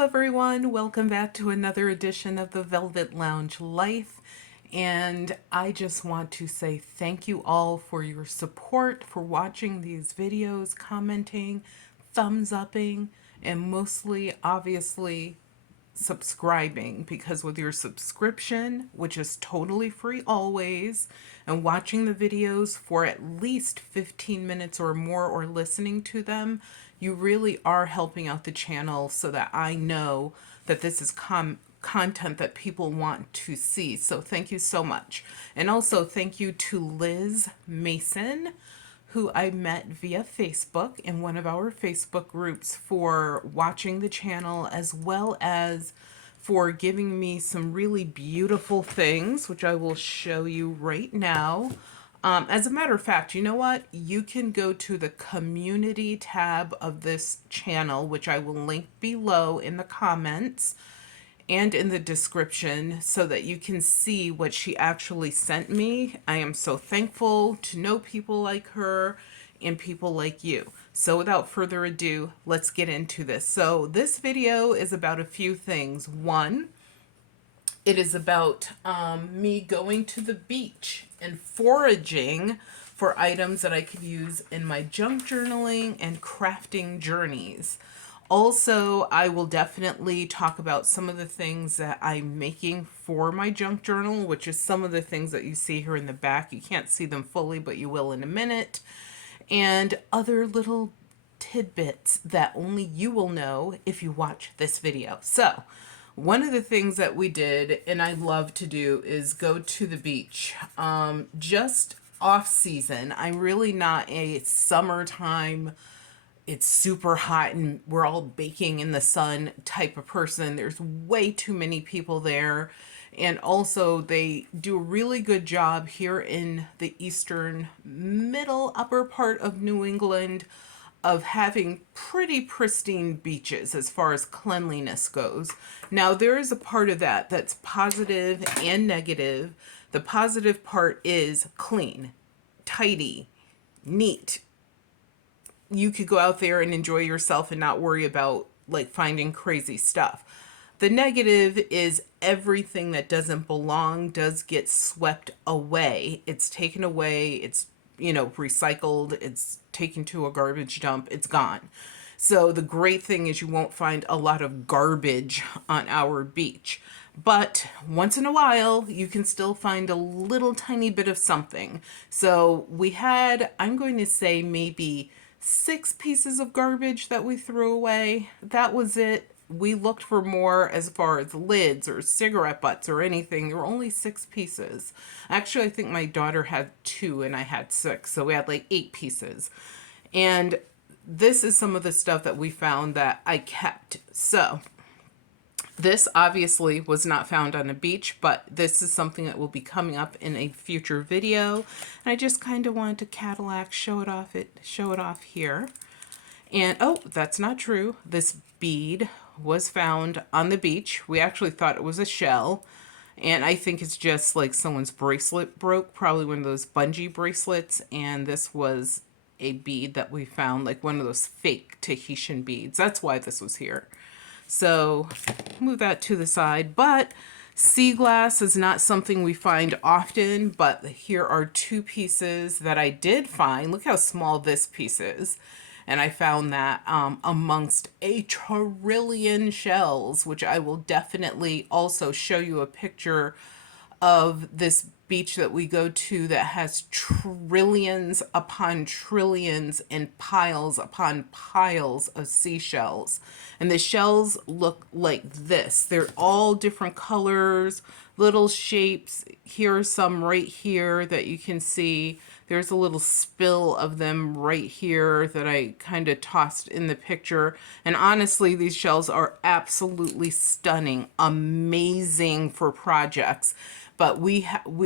Hello everyone, welcome back to another edition of the Velvet Lounge Life. And I just want to say thank you all for your support, for watching these videos, commenting, thumbs upping, and mostly, obviously, subscribing, because with your subscription, which is totally free always, and watching the videos for at least 15 minutes or more or listening to them, you really are helping out the channel so that I know that this is content that people want to see. So thank you so much. And also thank you to Liz Mason, who I met via Facebook in one of our Facebook groups, for watching the channel, as well as for giving me some really beautiful things, which I will show you right now. As a matter of fact, you know what? You can go to the community tab of this channel, which I will link below in the comments and in the description, so that you can see what she actually sent me. I am so thankful to know people like her and people like you. So without further ado, let's get into this. So this video is about a few things. One, it is about me going to the beach and foraging for items that I could use in my junk journaling and crafting journeys. Also, I will definitely talk about some of the things that I'm making for my junk journal, which is some of the things that you see here in the back. You can't see them fully, but you will in a minute. And other little tidbits that only you will know if you watch this video. So, one of the things that we did, and I love to do, is go to the beach. Just off season. I'm really not a summertime, it's super hot and we're all baking in the sun type of person. There's way too many people there. And also they do a really good job here in the eastern middle upper part of New England of having pretty pristine beaches as far as cleanliness goes. Now there is a part of that that's positive and negative. The positive part is clean, tidy, neat. You could go out there and enjoy yourself and not worry about like finding crazy stuff. The negative is everything that doesn't belong does get swept away. It's taken away, it's, you know, recycled, it's taken to a garbage dump, it's gone. So the great thing is you won't find a lot of garbage on our beach. But once in a while, you can still find a little tiny bit of something. So we had, I'm going to say maybe 6 pieces of garbage that we threw away. That was it. We looked for more as far as lids or cigarette butts or anything. There were only 6 pieces. Actually, I think my daughter had 2 and I had 6. So we had like 8 pieces. And this is some of the stuff that we found that I kept. So this obviously was not found on a beach, but this is something that will be coming up in a future video. And I just kind of wanted to Cadillac show it off here. And oh, that's not true. This bead was found on the beach. We actually thought it was a shell. And I think it's just like someone's bracelet broke, probably one of those bungee bracelets. And this was a bead that we found, like one of those fake Tahitian beads. That's why this was here. So move that to the side. But sea glass is not something we find often, but here are 2 pieces that I did find. Look how small this piece is. And I found that amongst a trillion shells, which I will definitely also show you a picture of this beach that we go to that has trillions upon trillions and piles upon piles of seashells. And the shells look like this. They're all different colors, little shapes. Here are some right here that you can see. There's a little spill of them right here that I kind of tossed in the picture. And honestly, these shells are absolutely stunning, amazing for projects. But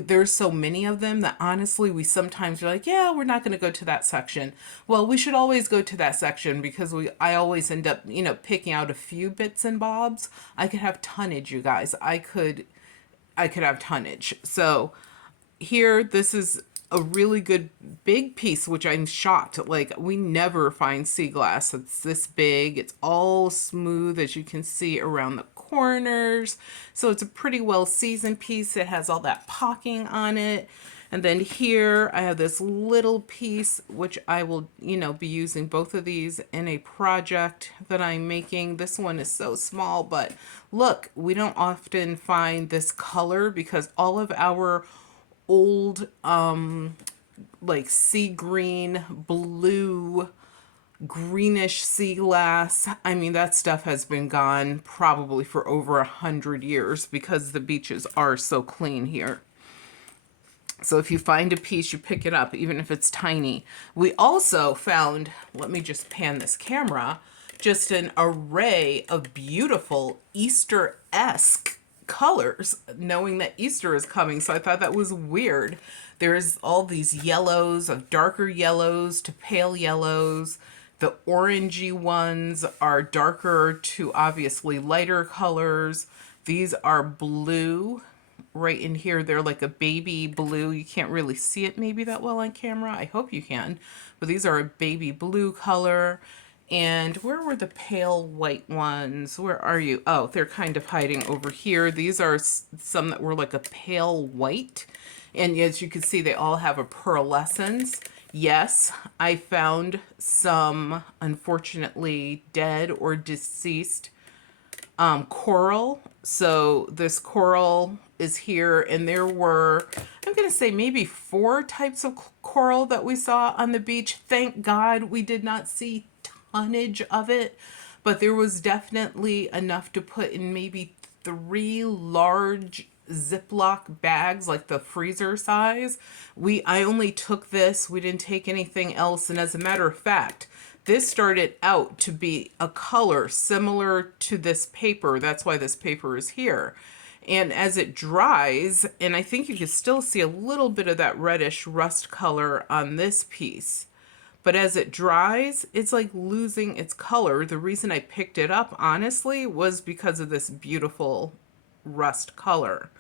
there's so many of them that honestly, we sometimes are like, yeah, we're not going to go to that section. Well, we should always go to that section because I always end up, you know, picking out a few bits and bobs. I could have tonnage, you guys. I could have tonnage. So here, this is a really good big piece, which I'm shocked. Like, we never find sea glass that's this big. It's all smooth, as you can see, around the corners. So it's a pretty well seasoned piece. It has all that pocking on it. And then here I have this little piece, which I will, be using both of these in a project that I'm making. This one is so small, but look, we don't often find this color because all of our old, like sea green, blue, greenish sea glass. I mean, that stuff has been gone probably for over 100 years because the beaches are so clean here. So if you find a piece, you pick it up, even if it's tiny. We also found, let me just pan this camera, just an array of beautiful Easter-esque colors, knowing that Easter is coming. So I thought that was weird. There's all these yellows, of darker yellows to pale yellows. The orangey ones are darker to obviously lighter colors. These are blue. Right in here, they're like a baby blue. You can't really see it maybe that well on camera. I hope you can. But these are a baby blue color. And where were the pale white ones? Where are you? Oh, they're kind of hiding over here. These are some that were like a pale white. And as you can see, they all have a pearlescence. Yes, I found some, unfortunately, dead or deceased coral. So this coral is here, and there were, I'm going to say, maybe 4 types of coral that we saw on the beach. Thank God we did not see tonnage of it, but there was definitely enough to put in maybe 3 large Ziploc bags, like the freezer size. I only took this. We didn't take anything else. And as a matter of fact, this started out to be a color similar to this paper. That's why this paper is here. And as it dries, and I think you can still see a little bit of that reddish rust color on this piece. But as it dries, it's like losing its color. The reason I picked it up, honestly, was because of this beautiful rust color.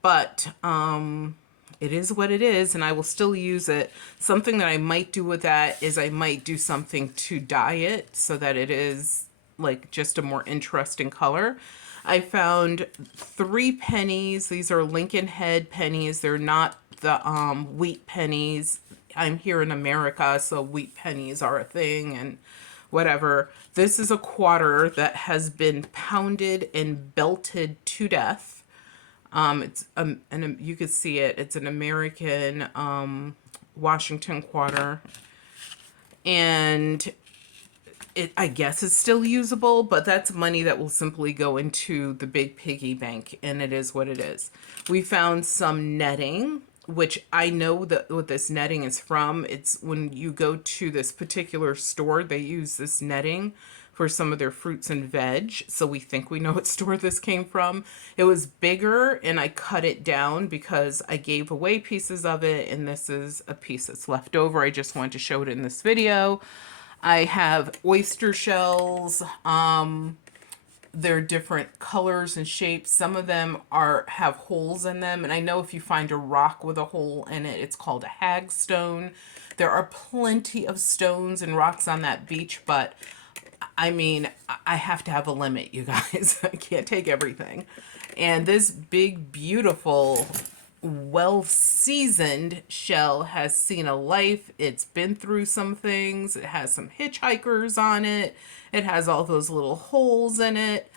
But it is what it is, and I will still use it. Something that I might do with that is I might do something to dye it so that it is like just a more interesting color. I found 3 pennies. These are Lincoln Head pennies. They're not the wheat pennies. I'm here in America, so wheat pennies are a thing and whatever. This is a quarter that has been pounded and belted to death. It's and you can see it. It's an American Washington quarter, and I guess it's still usable, but that's money that will simply go into the big piggy bank, and it is what it is. We found some netting, which I know that what this netting is from. It's when you go to this particular store, they use this netting for some of their fruits and veg. So we think we know what store this came from. It was bigger, and I cut it down because I gave away pieces of it, and this is a piece that's left over. I just wanted to show it in this video. I have oyster shells. They're different colors and shapes. Some of them have holes in them. And I know if you find a rock with a hole in it, it's called a hagstone. There are plenty of stones and rocks on that beach, but I mean, I have to have a limit, you guys. I can't take everything. And this big, beautiful, well-seasoned shell has seen a life. It's been through some things. It has some hitchhikers on it. It has all those little holes in it.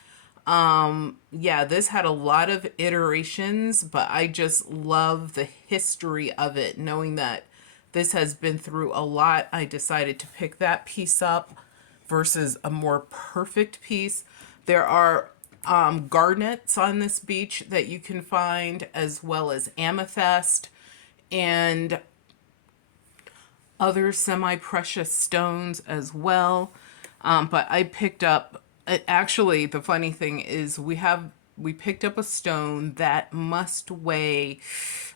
Yeah, this had a lot of iterations, but I just love the history of it. Knowing that this has been through a lot, I decided to pick that piece up versus a more perfect piece. There are garnets on this beach that you can find, as well as amethyst and other semi-precious stones as well. But I picked up, actually, the funny thing is we picked up a stone that must weigh,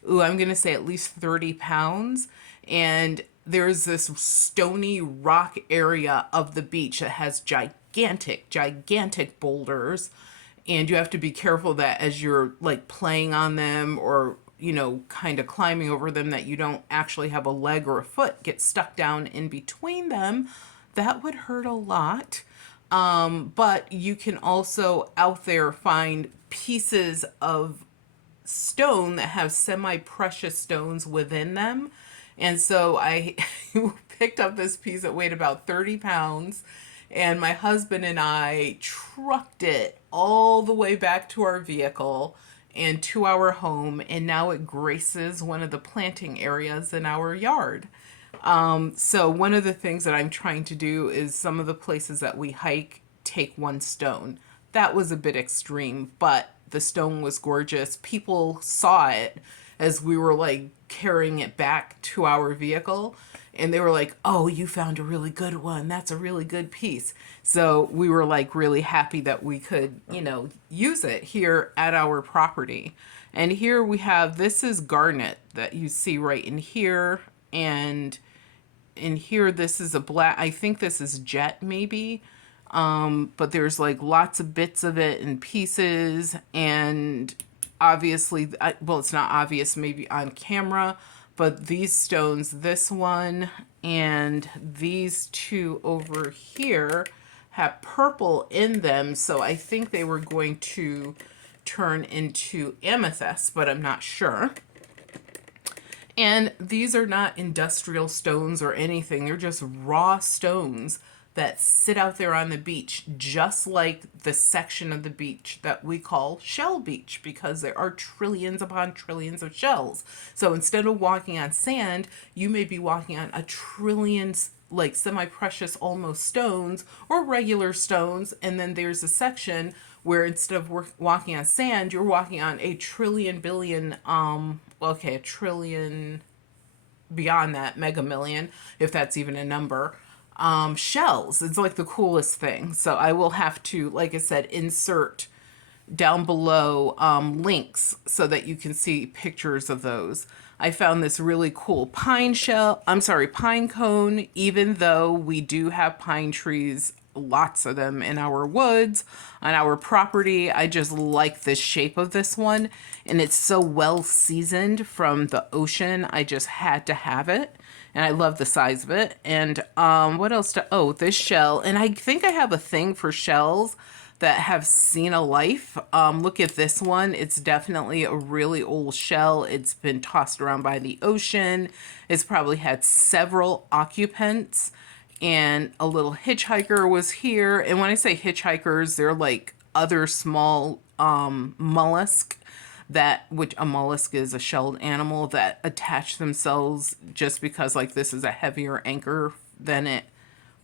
I'm going to say at least 30 pounds. And there's this stony rock area of the beach that has gigantic boulders. And you have to be careful that as you're like playing on them or you know, kind of climbing over them, that you don't actually have a leg or a foot get stuck down in between them, that would hurt a lot. But you can also out there find pieces of stone that have semi-precious stones within them. And so I picked up this piece that weighed about 30 pounds, and my husband and I trucked it all the way back to our vehicle and to our home, and now it graces one of the planting areas in our yard. So one of the things that I'm trying to do is some of the places that we hike take one stone. That was a bit extreme, but the stone was gorgeous. People saw it as we were like carrying it back to our vehicle, and they were like, "Oh, you found a really good one. That's a really good piece." So we were like really happy that we could, you know, use it here at our property. And here we have, this is garnet that you see right in here, and in here this is a black, I think this is jet maybe. But there's like lots of bits of it and pieces, and obviously, well, it's not obvious maybe on camera, but these stones, this one and these two over here, have purple in them, so I think they were going to turn into amethyst, but I'm not sure. And these are not industrial stones or anything. They're just raw stones that sit out there on the beach, just like the section of the beach that we call Shell Beach, because there are trillions upon trillions of shells. So instead of walking on sand, you may be walking on a trillion like semi-precious almost stones or regular stones, and then there's a section where instead of walking on sand, you're walking on a trillion billion, okay, a trillion, beyond that, mega million, if that's even a number, shells. It's like the coolest thing. So I will have to, like I said, insert down below links so that you can see pictures of those. I found this really cool pine cone, even though we do have pine trees, lots of them in our woods, on our property. I just like the shape of this one, and it's so well seasoned from the ocean. I just had to have it, and I love the size of it. And what else oh, this shell, and I think I have a thing for shells that have seen a life. Look at this one. It's definitely a really old shell. It's been tossed around by the ocean. It's probably had several occupants, and a little hitchhiker was here. And when I say hitchhikers, they're like other small mollusk, which a mollusk is a shelled animal that attach themselves, just because like this is a heavier anchor than it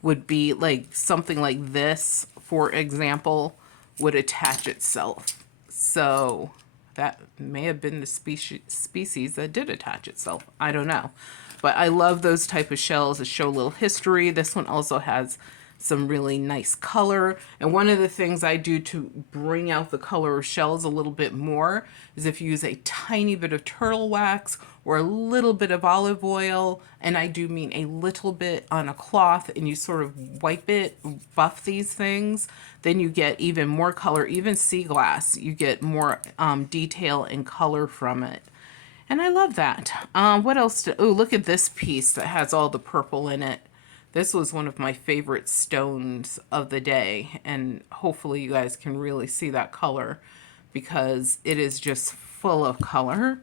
would be, like something like this, for example, would attach itself. So that may have been the species that did attach itself. I don't know. But I love those type of shells that show a little history. This one also has some really nice color. And one of the things I do to bring out the color of shells a little bit more is if you use a tiny bit of turtle wax or a little bit of olive oil, and I do mean a little bit, on a cloth, and you sort of wipe it, buff these things, then you get even more color. Even sea glass, you get more detail and color from it. And I love that. What else? Oh, look at this piece that has all the purple in it. This was one of my favorite stones of the day, and hopefully you guys can really see that color because it is just full of color.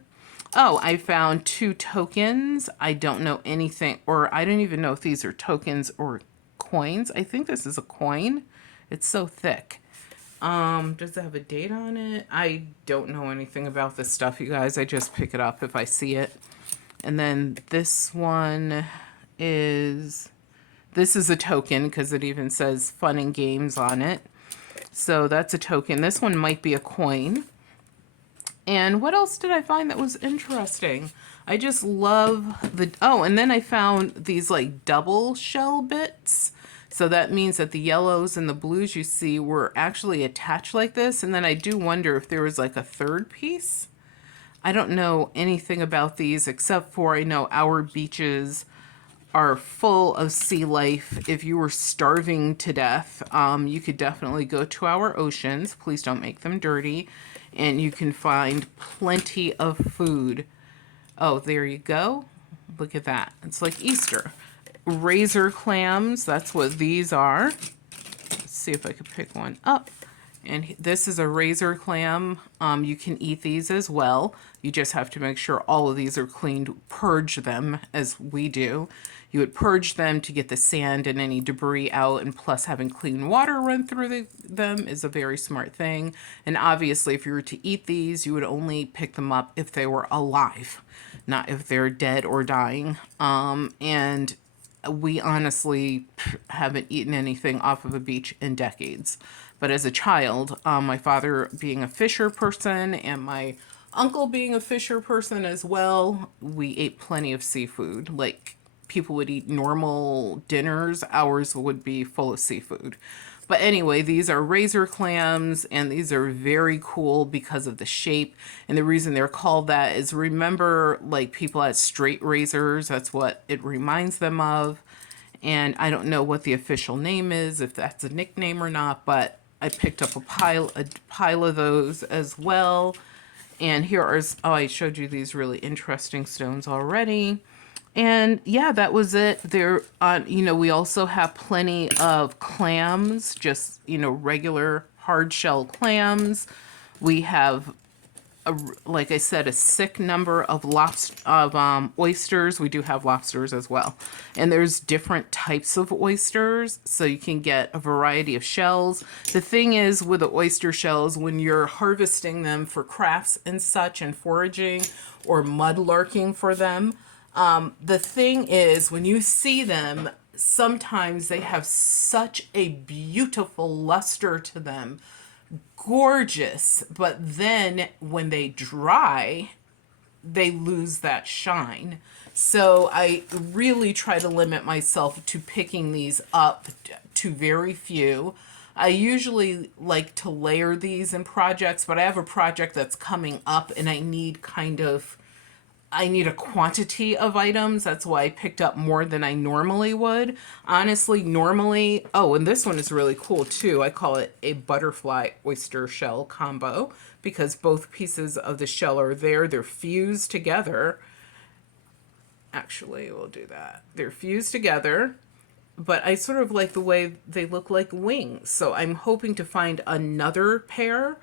Oh, I found 2 tokens. I don't know anything, or I don't even know if these are tokens or coins. I think this is a coin. It's so thick. Does it have a date on it? I don't know anything about this stuff, you guys. I just pick it up if I see it. And then this one is, this is a token because it even says fun and games on it. So that's a token. This one might be a coin. And what else did I find that was interesting? I just love the, oh, and then I found these like double shell bits. So that means that the yellows and the blues you see were actually attached like this. And then I do wonder if there was like a third piece. I don't know anything about these except for I know our beaches are full of sea life. If you were starving to death, you could definitely go to our oceans. Please don't make them dirty. And you can find plenty of food. Oh, there you go. Look at that. It's like Easter. Razor clams, that's what these are. Let's see if I could pick one up. And this is a razor clam. You can eat these as well. You just have to make sure all of these are cleaned. Purge them as we do. You would purge them to get the sand and any debris out, and plus having clean water run through them is a very smart thing. And obviously if you were to eat these, you would only pick them up if they were alive, not if they're dead or dying. And we honestly haven't eaten anything off of a beach in decades. But as a child, my father being a fisher person and my uncle being a fisher person as well, we ate plenty of seafood. Like, people would eat normal dinners, ours would be full of seafood. But anyway, these are razor clams, and these are very cool because of the shape. And the reason they're called that is, remember, like, people had straight razors, that's what it reminds them of. And I don't know what the official name is, if that's a nickname or not, but I picked up a pile of those as well. And here are, oh, I showed you these really interesting stones already. And yeah, that was it. There, you know, we also have plenty of clams, just, you know, regular hard shell clams. We have, like I said, a sick number of oysters. We do have lobsters as well. And there's different types of oysters, so you can get a variety of shells. The thing is with the oyster shells, when you're harvesting them for crafts and such and foraging or mudlarking for them, the thing is, when you see them, sometimes they have such a beautiful luster to them. Gorgeous. But then when they dry, they lose that shine. So I really try to limit myself to picking these up to very few. I usually like to layer these in projects, but I have a project that's coming up and I need a quantity of items. That's why I picked up more than I normally would. Honestly, normally, oh, and this one is really cool too. I call it a butterfly oyster shell combo because both pieces of the shell are there. They're fused together. Actually, we'll do that. They're fused together, but I sort of like the way they look like wings. So I'm hoping to find another pair,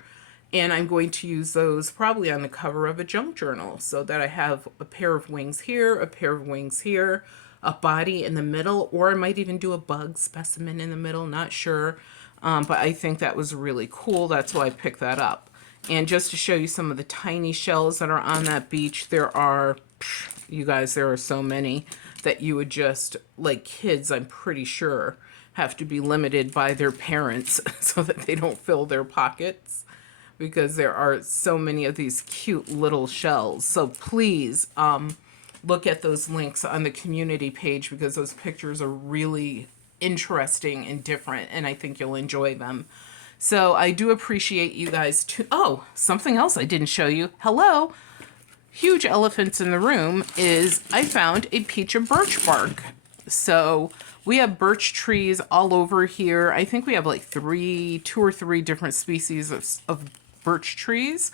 and I'm going to use those probably on the cover of a junk journal so that I have a pair of wings here, a pair of wings here, a body in the middle, or I might even do a bug specimen in the middle, not sure. But I think that was really cool. That's why I picked that up. And just to show you some of the tiny shells that are on that beach, there are, you guys, there are so many that you would just, like kids, I'm pretty sure, have to be limited by their parents so that they don't fill their pockets, because there are so many of these cute little shells. So please look at those links on the community page because those pictures are really interesting and different, and I think you'll enjoy them. So I do appreciate you guys too. Oh, something else I didn't show you. Hello. Huge elephants in the room is I found a peach of birch bark. So we have birch trees all over here. I think we have like two or three different species of birch trees.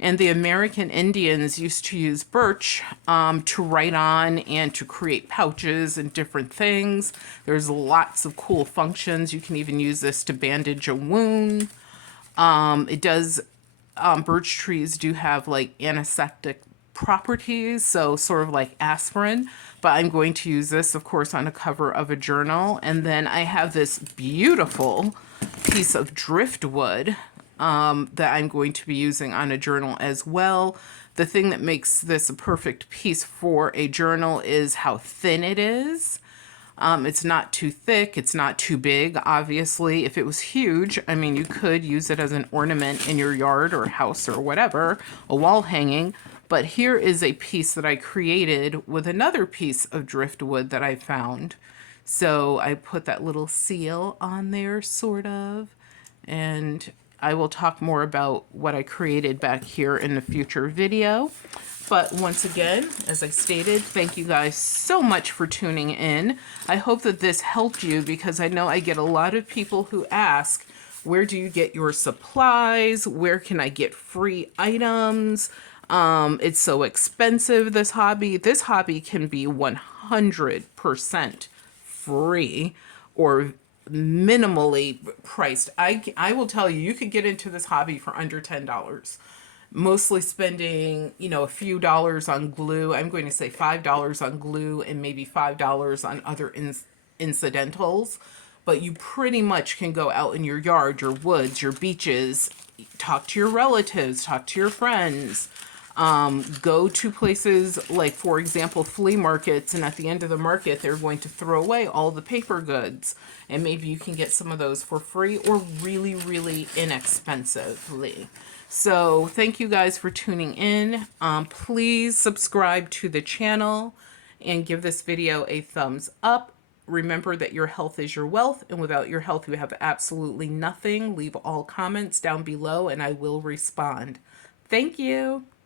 And the American Indians used to use birch to write on and to create pouches and different things. There's lots of cool functions. You can even use this to bandage a wound. Birch trees do have like antiseptic properties, so sort of like aspirin, but I'm going to use this, of course, on a cover of a journal. And then I have this beautiful piece of driftwood that I'm going to be using on a journal as well. The thing that makes this a perfect piece for a journal is how thin it is. It's not too thick, it's not too big, obviously. If it was huge, I mean, you could use it as an ornament in your yard or house or whatever, a wall hanging. But here is a piece that I created with another piece of driftwood that I found. So I put that little seal on there, sort of. And I will talk more about what I created back here in a future video. But once again, as I stated, thank you guys so much for tuning in. I hope that this helped you, because I know I get a lot of people who ask, where do you get your supplies? Where can I get free items? It's so expensive, this hobby. This hobby can be 100% free or minimally priced. I will tell you, you could get into this hobby for under $10. Mostly spending, you know, a few dollars on glue. I'm going to say $5 on glue and maybe $5 on other incidentals. But you pretty much can go out in your yard, your woods, your beaches, talk to your relatives, talk to your friends, go to places like, for example, flea markets, and at the end of the market, they're going to throw away all the paper goods. And maybe you can get some of those for free or really, really inexpensively. So thank you guys for tuning in. Please subscribe to the channel and give this video a thumbs up. Remember that your health is your wealth, and without your health, you have absolutely nothing. Leave all comments down below and I will respond. Thank you.